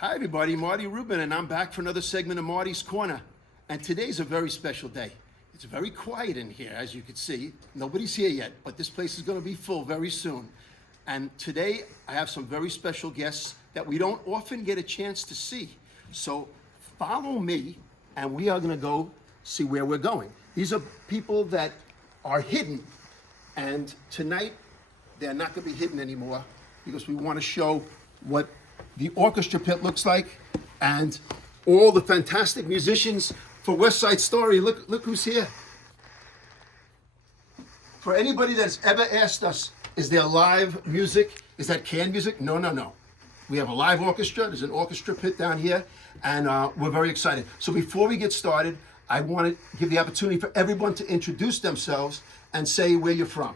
Hi everybody, Marty Rubin, and I'm back for another segment of Marty's Corner. And today's a very special day. It's very quiet in here, as you can see. Nobody's here yet, but this place is going to be full very soon. And today I have some very special guests that we don't often get a chance to see. So follow me, and we are going to go see where we're going. These are people that are hidden, and tonight they're not going to be hidden anymore because we want to show what the orchestra pit looks like and all the fantastic musicians for West Side Story. Look who's here. For anybody that's ever asked us, is there live music? Is that canned music? No. We have a live orchestra. There's an orchestra pit down here, and we're very excited. So before we get started, I want to give the opportunity for everyone to introduce themselves and say where you're from.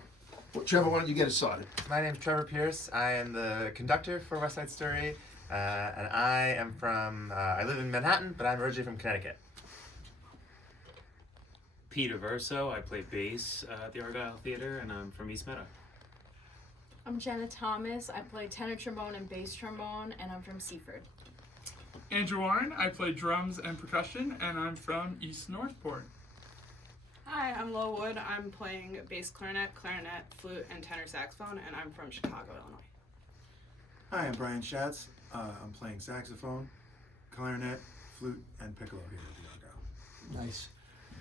Well, Trevor, why don't you get us started? My name's Trevor Pierce. I am the conductor for West Side Story, and I am from, I live in Manhattan, but I'm originally from Connecticut. Pete Averso. I play bass at the Argyle Theater, and I'm from East Meadow. I'm Jenna Thomas. I play tenor trombone and bass trombone, and I'm from Seaford. Andrew Warren. I play drums and percussion, and I'm from East Northport. Hi, I'm Lo Wood. I'm playing bass clarinet, flute, and tenor saxophone, and I'm from Chicago, Illinois. Hi, I'm Brian Schatz. I'm playing saxophone, clarinet, flute, and piccolo here at the Argyle. Nice.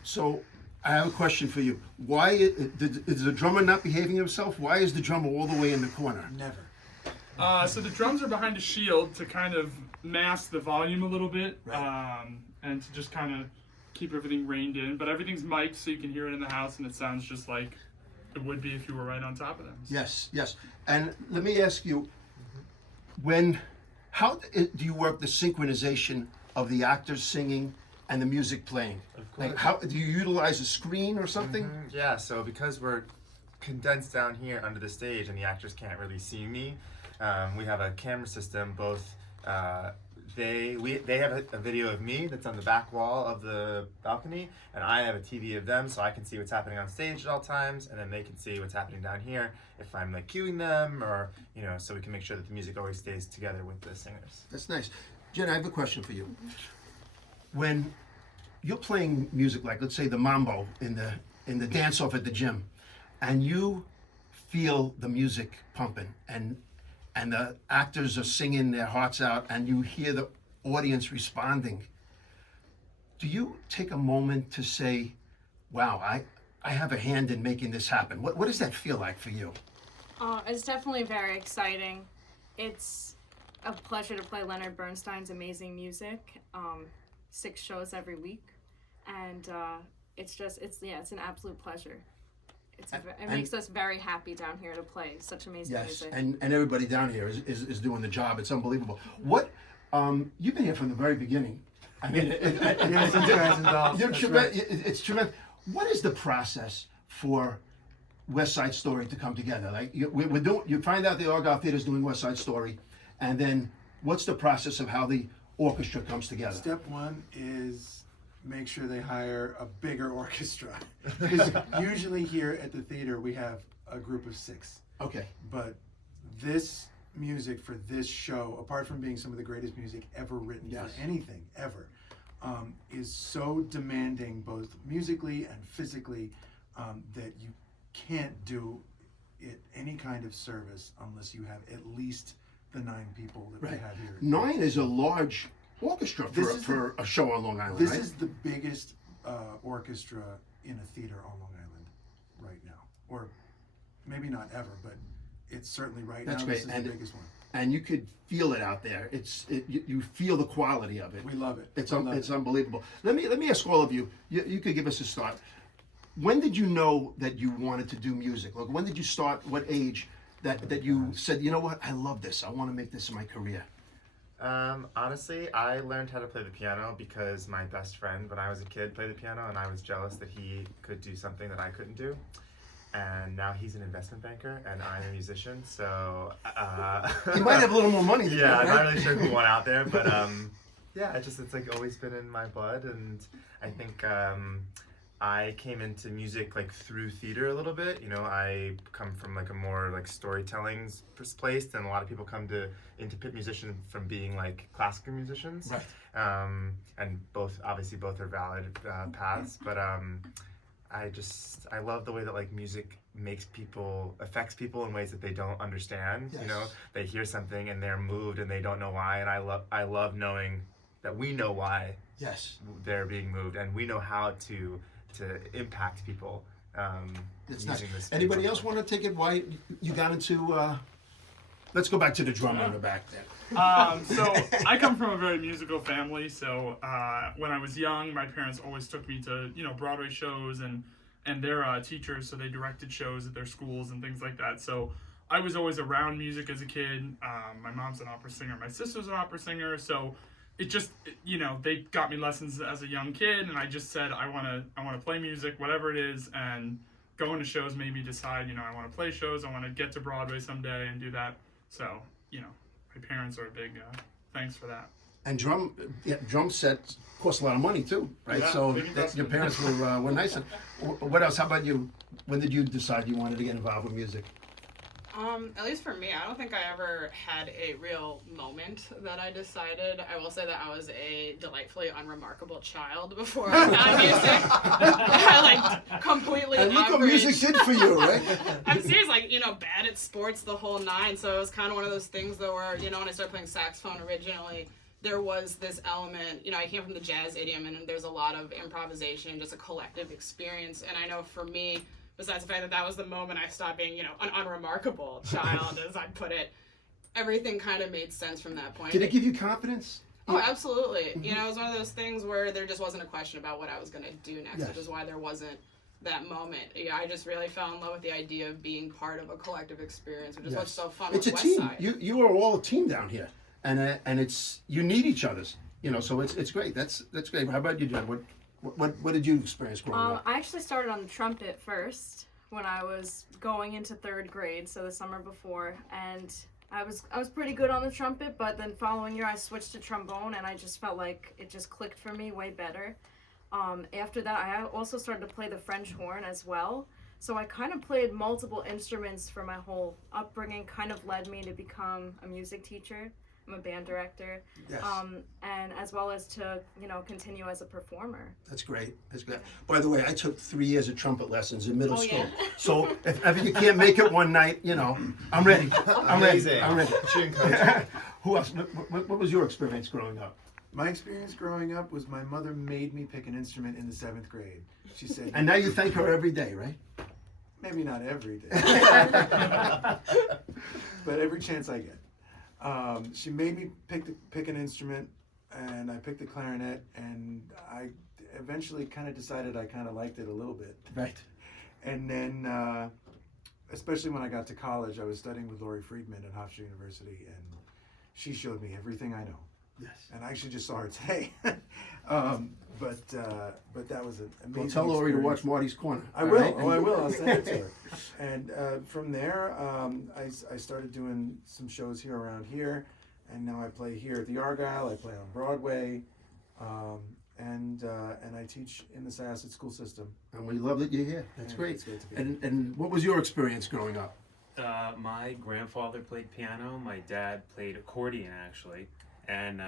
So I have a question for you. Why is the drummer not behaving himself? Why is the drummer all the way in the corner? Never. So the drums are behind a shield to kind of mask the volume a little bit, Right. and to just kind of keep everything reined in. But everything's mic'd so you can hear it in the house, and it sounds just like it would be if you were right on top of them. Yes. And let me ask you, how do you work the synchronization of the actors singing and the music playing? Like, how do you utilize a screen or something? Yeah, so because we're condensed down here under the stage and the actors can't really see me, we have a camera system. Both they have a video of me that's on the back wall of the balcony, and I have a TV of them, so I can see what's happening on stage at all times, and then they can see what's happening down here if I'm like cueing them, or so we can make sure that the music always stays together with the singers. That's nice. Jen, I have a question for you. When you're playing music like, let's say, the mambo in the dance-off at the gym, and you feel the music pumping, and the actors are singing their hearts out, and you hear the audience responding, do you take a moment to say, wow, I have a hand in making this happen? What does that feel like for you? It's definitely very exciting. It's a pleasure to play Leonard Bernstein's amazing music, 6 shows every week, and it's an absolute pleasure. It makes us very happy down here to play such amazing music. And everybody down here is doing the job. It's unbelievable. What you've been here from the very beginning. I mean, it's tremendous. What is the process for West Side Story to come together? Like you find out the Argyle Theater is doing West Side Story, and then what's the process of how the orchestra comes together? Step one is make sure they hire a bigger orchestra. Because usually here at the theater we have a group of 6. Okay. But this music for this show, apart from being some of the greatest music ever written for anything ever, is so demanding both musically and physically that you can't do it any kind of service unless you have at least the 9 people that we have here. 9 is a large orchestra for a show on Long Island, This right? is the biggest orchestra in a theater on Long Island right now. Or maybe not ever, but it's certainly right That's now. great. This is the biggest one. And you could feel it out there. You feel the quality of it. We love it. It's unbelievable. Let me ask all of you. You could give us a start. When did you know that you wanted to do music? Like, when did you start? What age that you said, you know what, I love this. I want to make this my career. Honestly, I learned how to play the piano because my best friend, when I was a kid, played the piano, and I was jealous that he could do something that I couldn't do. And now he's an investment banker, and I'm a musician, so... He might have a little more money than you, yeah, right? I'm not really sure who won out there, but yeah, it's like always been in my blood, and I think I came into music like through theater a little bit. You know, I come from like a more like storytelling place than a lot of people come into pit musician from being like classical musicians. Right. And both are valid paths, but I love the way that like music affects people in ways that they don't understand. Yes. You know, they hear something and they're moved and they don't know why, and I love knowing that we know why Yes. they're being moved, and we know how to impact people. It's using nice. this. Anybody else want to take it? Why you got into? Let's go back to the drummer in the back there. So I come from a very musical family. So when I was young, my parents always took me to Broadway shows, and they're teachers, so they directed shows at their schools and things like that. So I was always around music as a kid. My mom's an opera singer, my sister's an opera singer, so it just they got me lessons as a young kid, and I just said I want to play music, whatever it is, and going to shows made me decide I want to play shows, I want to get to Broadway someday and do that. So my parents are a big thanks for that. And drum sets cost a lot of money too, right? Yeah, So big your investment. parents were nice. What else? How about you? When did you decide you wanted to get involved with music? At least for me, I don't think I ever had a real moment that I decided. I will say that I was a delightfully unremarkable child before I found music. I completely And look what average. music did for you, right? I'm serious, bad at sports the whole nine. So it was kind of one of those things that were, when I started playing saxophone originally, there was this element, I came from the jazz idiom, and there's a lot of improvisation, just a collective experience. And I know for me, besides the fact that was the moment I stopped being, an unremarkable child, as I put it, everything kind of made sense from that point. Did it give you confidence? Oh, absolutely. It was one of those things where there just wasn't a question about what I was going to do next, Yes. which is why there wasn't that moment. Yeah, I just really fell in love with the idea of being part of a collective experience, which is what's so fun It's with a West team. Side. You are all a team down here, and it's you need each other's. So it's great. That's great. How about you, Jen? What did you experience growing up? I actually started on the trumpet first when I was going into 3rd grade, so the summer before, and I was pretty good on the trumpet, but then following year I switched to trombone, and I just felt like it just clicked for me way better. After that, I also started to play the French horn as well, so I kind of played multiple instruments for my whole upbringing, kind of led me to become a music teacher. I'm a band director, Yes. and as well as to continue as a performer. That's great. That's great. By the way, I took 3 years of trumpet lessons in middle Oh, school. yeah. So if ever you can't make it one night, I'm ready. I'm ready. I'm ready. Who else? What was your experience growing up? My experience growing up was my mother made me pick an instrument in the 7th grade. She said, And now you thank her every day, right? maybe not every day, but every chance I get. She made me pick an instrument, and I picked the clarinet, and I eventually kind of decided I kind of liked it a little bit. Right. And then, especially when I got to college, I was studying with Laurie Friedman at Hofstra University, and she showed me everything I know. Yes. And I actually just saw her today. But that was an amazing Well, tell Lori to experience. watch Marty's Corner. I all will. right? Oh, I will. I'll send it to her. And from there, I started doing some shows here around here, and now I play here at the Argyle. I play on Broadway, and I teach in the Syosset school system. And we love that you're here. That's Yeah, great. it's great to be here. And what was your experience growing up? My grandfather played piano. My dad played accordion, actually, and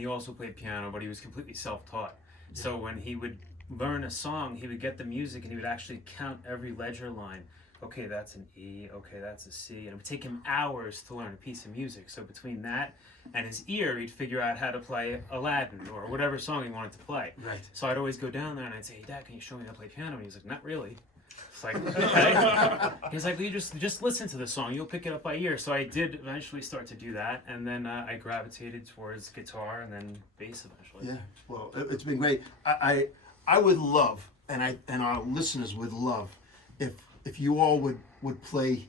he also played piano, but he was completely self-taught. So when he would learn a song, he would get the music and he would actually count every ledger line. Okay, that's an E. Okay, that's a C. And it would take him hours to learn a piece of music. So between that and his ear, he'd figure out how to play Aladdin or whatever song he wanted to play. Right. So I'd always go down there and I'd say, "Hey, Dad, can you show me how to play piano?" And he was like, "Not really." It's like, okay. He's like, "Well, you just listen to the song. You'll pick it up by ear." So I did eventually start to do that, and then I gravitated towards guitar and then bass eventually. Yeah. Well, it's been great. I would love, and our listeners would love, if you all would play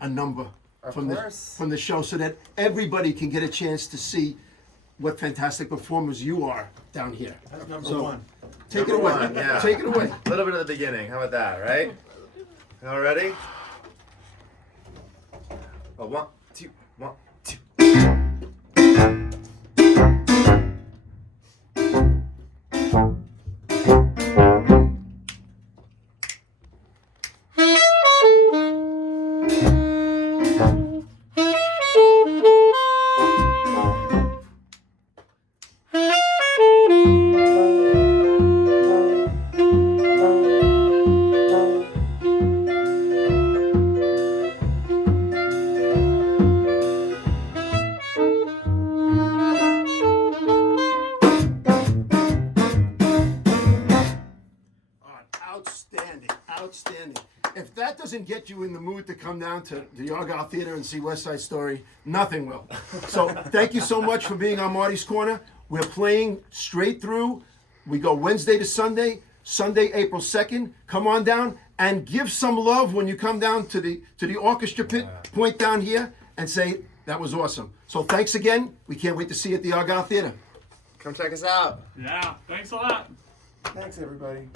a number Of from course. the show, so that everybody can get a chance to see what fantastic performers you are down here. That's number So, one. Take it Number away. one, yeah. Take it away. A little bit of the beginning. How about that, right? All ready? A 1, 2, 1, 2. doesn't get you in the mood to come down to the Argyle Theater and see West Side Story, nothing will. So thank you so much for being on Marty's Corner. We're playing straight through. We go Wednesday to Sunday, April 2nd. Come on down and give some love when you come down to the orchestra pit, point down here and say, that was awesome. So thanks again. We can't wait to see you at the Argyle Theater. Come check us out. Yeah, thanks a lot. Thanks, everybody.